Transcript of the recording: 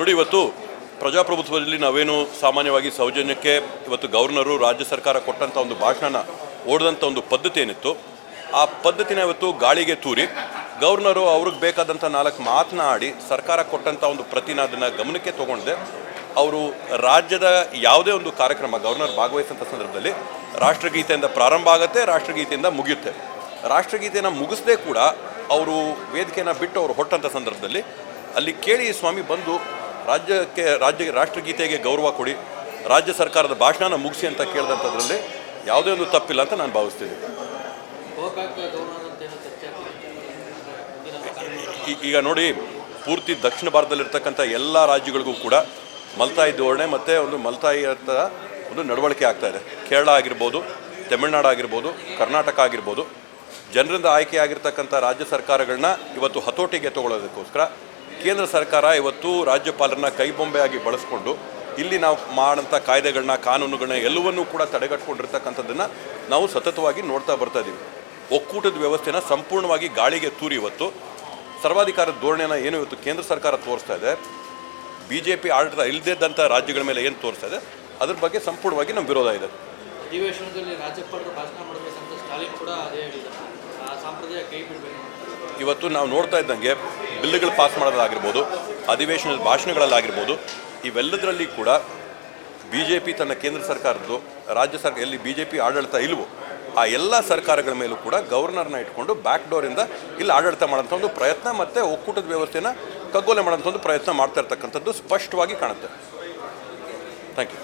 ನೋಡಿ, ಇವತ್ತು ಪ್ರಜಾಪ್ರಭುತ್ವದಲ್ಲಿ ನಾವೇನು ಸಾಮಾನ್ಯವಾಗಿ ಸೌಜನ್ಯಕ್ಕೆ ಇವತ್ತು ಗವರ್ನರು ರಾಜ್ಯ ಸರ್ಕಾರ ಕೊಟ್ಟಂಥ ಒಂದು ಭಾಷಣ ಓಡಿದಂಥ ಒಂದು ಪದ್ಧತಿ ಏನಿತ್ತು, ಆ ಪದ್ಧತಿನ ಇವತ್ತು ಗಾಳಿಗೆ ತೂರಿ ಗವರ್ನರು ಅವ್ರಿಗೆ ಬೇಕಾದಂಥ 4 ಮಾತನಾಡಿ ಸರ್ಕಾರ ಕೊಟ್ಟಂಥ ಒಂದು ಪ್ರತಿನ ಅದನ್ನು ಗಮನಕ್ಕೆ ತೊಗೊಂಡೆ ಅವರು ರಾಜ್ಯದ ಯಾವುದೇ ಒಂದು ಕಾರ್ಯಕ್ರಮ ಗವರ್ನರ್ ಭಾಗವಹಿಸಂಥ ಸಂದರ್ಭದಲ್ಲಿ ರಾಷ್ಟ್ರಗೀತೆಯಿಂದ ಪ್ರಾರಂಭ ಆಗುತ್ತೆ, ರಾಷ್ಟ್ರಗೀತೆಯಿಂದ ಮುಗಿಯುತ್ತೆ. ರಾಷ್ಟ್ರಗೀತೆಯನ್ನು ಮುಗಿಸದೇ ಕೂಡ ಅವರು ವೇದಿಕೆಯನ್ನು ಬಿಟ್ಟು ಅವರು ಹೊಟ್ಟಂಥ ಸಂದರ್ಭದಲ್ಲಿ ಅಲ್ಲಿ ಕೇಳಿ ಸ್ವಾಮಿ ಬಂದು ರಾಷ್ಟ್ರಗೀತೆಗೆ ಗೌರವ ಕೊಡಿ, ರಾಜ್ಯ ಸರ್ಕಾರದ ಭಾಷಣನ ಮುಗಿಸಿ ಅಂತ ಕೇಳಿದಂಥದ್ರಲ್ಲಿ ಯಾವುದೇ ಒಂದು ತಪ್ಪಿಲ್ಲ ಅಂತ ನಾನು ಭಾವಿಸ್ತೀನಿ. ಈಗ ನೋಡಿ, ಪೂರ್ತಿ ದಕ್ಷಿಣ ಭಾರತದಲ್ಲಿರ್ತಕ್ಕಂಥ ಎಲ್ಲ ರಾಜ್ಯಗಳಿಗೂ ಕೂಡ ಮಲ್ತಾಯಿ ಧೋರಣೆ ಮತ್ತು ಒಂದು ಮಲ್ತಾಯಿ ಒಂದು ನಡವಳಿಕೆ ಆಗ್ತಾ ಇದೆ. ಕೇರಳ ಆಗಿರ್ಬೋದು, ತಮಿಳುನಾಡು ಆಗಿರ್ಬೋದು, ಕರ್ನಾಟಕ ಆಗಿರ್ಬೋದು, ಜನರಿಂದ ಆಯ್ಕೆಯಾಗಿರ್ತಕ್ಕಂಥ ರಾಜ್ಯ ಸರ್ಕಾರಗಳನ್ನ ಇವತ್ತು ಹತೋಟಿಗೆ ತಗೊಳ್ಳೋದಕ್ಕೋಸ್ಕರ ಕೇಂದ್ರ ಸರ್ಕಾರ ಇವತ್ತು ರಾಜ್ಯಪಾಲರನ್ನ ಕೈಬೊಂಬೆಯಾಗಿ ಬಳಸ್ಕೊಂಡು ಇಲ್ಲಿ ನಾವು ಮಾಡೋಂಥ ಕಾಯ್ದೆಗಳನ್ನ, ಕಾನೂನುಗಳನ್ನ ಎಲ್ಲವನ್ನೂ ಕೂಡ ತಡೆಗಟ್ಕೊಂಡಿರ್ತಕ್ಕಂಥದ್ದನ್ನು ನಾವು ಸತತವಾಗಿ ನೋಡ್ತಾ ಬರ್ತಾ ಇದ್ದೀವಿ. ಒಕ್ಕೂಟದ ವ್ಯವಸ್ಥೆನ ಸಂಪೂರ್ಣವಾಗಿ ಗಾಳಿಗೆ ತೂರಿ ಇವತ್ತು ಸರ್ವಾಧಿಕಾರದ ಧೋರಣೆನ ಏನು ಇವತ್ತು ಕೇಂದ್ರ ಸರ್ಕಾರ ತೋರಿಸ್ತಾ ಇದೆ, BJP ಆಡಳಿತ ಇಲ್ಲದಿದ್ದಂಥ ರಾಜ್ಯಗಳ ಮೇಲೆ ಏನು ತೋರಿಸ್ತಾ ಇದೆ, ಅದ್ರ ಬಗ್ಗೆ ಸಂಪೂರ್ಣವಾಗಿ ನಮ್ಮ ವಿರೋಧ ಇದೆ. ಅಧಿವೇಶನದಲ್ಲಿ ರಾಜ್ಯಪಾಲರು ಭಾಷಣ ಮಾಡಬೇಕಂತ ಸ್ಟಾಲಿನ್ ಕೂಡ ಅದೇ ಹೇಳಿದ್ದಾರೆ, ಆ ಸಂಪ್ರದಾಯ ಕೈ ಬಿಡಬೇಕು. ಇವತ್ತು ನಾವು ನೋಡ್ತಾ ಇದ್ದಂಗೆ ಬಿಲ್ಗಳು ಪಾಸ್ ಮಾಡೋದಾಗಿರ್ಬೋದು, ಅಧಿವೇಶನದ ಭಾಷಣಗಳಲ್ಲಾಗಿರ್ಬೋದು, ಇವೆಲ್ಲದರಲ್ಲಿ ಕೂಡ BJP ತನ್ನ ಕೇಂದ್ರ ಸರ್ಕಾರದ್ದು ರಾಜ್ಯ ಸರ್ಕಾರ ಎಲ್ಲಿ BJP ಆಡಳಿತ ಇಲ್ವೋ ಆ ಎಲ್ಲ ಸರ್ಕಾರಗಳ ಮೇಲೂ ಕೂಡ ಗವರ್ನರ್ನ ಇಟ್ಕೊಂಡು ಬ್ಯಾಕ್ ಡೋರಿಂದ ಇಲ್ಲಿ ಆಡಳಿತ ಮಾಡೋಂಥ ಒಂದು ಪ್ರಯತ್ನ ಮತ್ತು ಒಕ್ಕೂಟದ ವ್ಯವಸ್ಥೆನ ಕಗ್ಗೊಲೆ ಮಾಡೋಂಥ ಒಂದು ಪ್ರಯತ್ನ ಮಾಡ್ತಾ ಇರ್ತಕ್ಕಂಥದ್ದು ಸ್ಪಷ್ಟವಾಗಿ ಕಾಣುತ್ತೆ. Thank you.